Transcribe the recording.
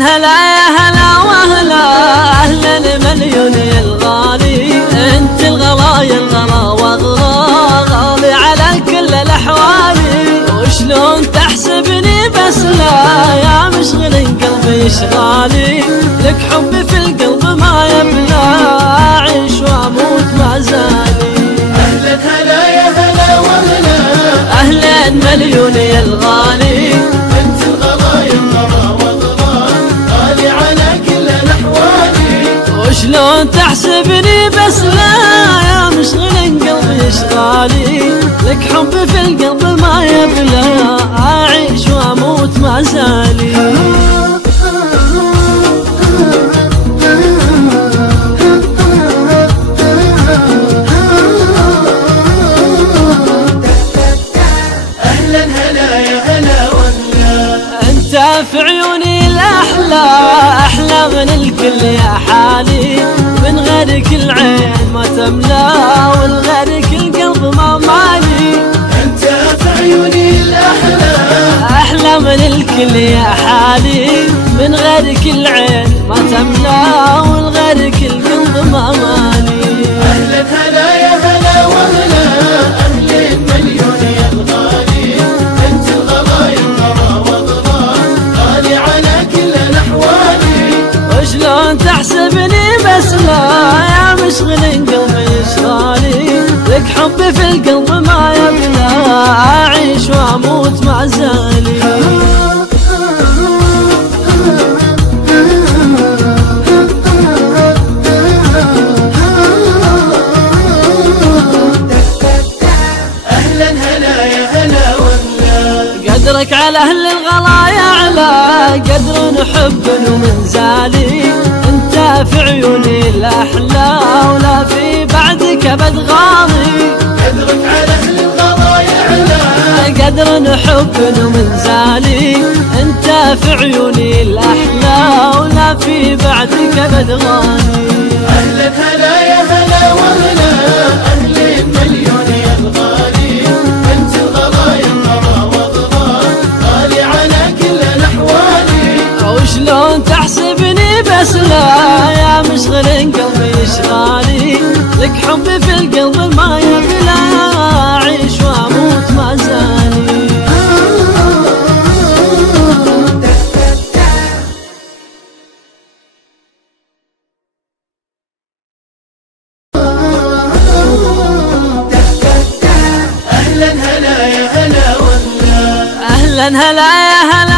هلا يا هلا وهلا، أهلا مليون يا الغالي، انت الغلا يا الغلا واغلى، غالي على كل الاحوالي، وشلون تحسبني بس لا يا مشغل قلبي اشغالي، لك حبي في القلب ما يبلى، اعيش واموت ما زالي. اهلا هلا يا هلا وهلا، اهلا مليون يا الغالي، انت الغلا يا الغلا واغلى، غالي على كل الاحوالي، وشلون تحسبني بس لا يا مشغل قلبي اشغالي، لك حبي في القلب ما يبلى، اعيش واموت ما زالي. في عيوني الأحلى، أحلى من الكل يا حالي، من غيرك العين ما تملى، والغيرك القلب ما مالي. انت في عيوني الأحلى، أحلى من الكل يا حالي، من غيرك العين ما تملى، والغيرك القلب ما مالي. أهلا هلا يا هلا وهلا، أهلا مليون يا الغالي، انت الغلا يا الغلا واغلى، غالي على كل الأحوالي، وشلون تحسبني بس لا يا مشغل قلبي اشغالي، لك حبي في القلب ما يبلى، اعيش واموت ما زالي. أهلا هلا يا هلا وهلا، قدرك على اهل الغلا يعلى، قدر نحب ومن زالي، انت في عيوني الاحلى، ولا في بعدك ابد غالي. قدرك على أهل الغلا يعلى، قدر نحب ومن زالي، انت في عيوني الاحلى، ولا في بعدك ابد غالي. أهلا هلا يا هلا وهلا، أهلا مليون يا الغالي، انت الغلا يا الغلا واغلى، غالي على كل الأحوالي، وشلون تحسبني بس لا يا مشغل قلبي اشغالي، لك حبي في القلب ما يبلى، اعيش واموت ما زالي. أهلا هلا يا هلا وهلا، اهلا هلا يا هلا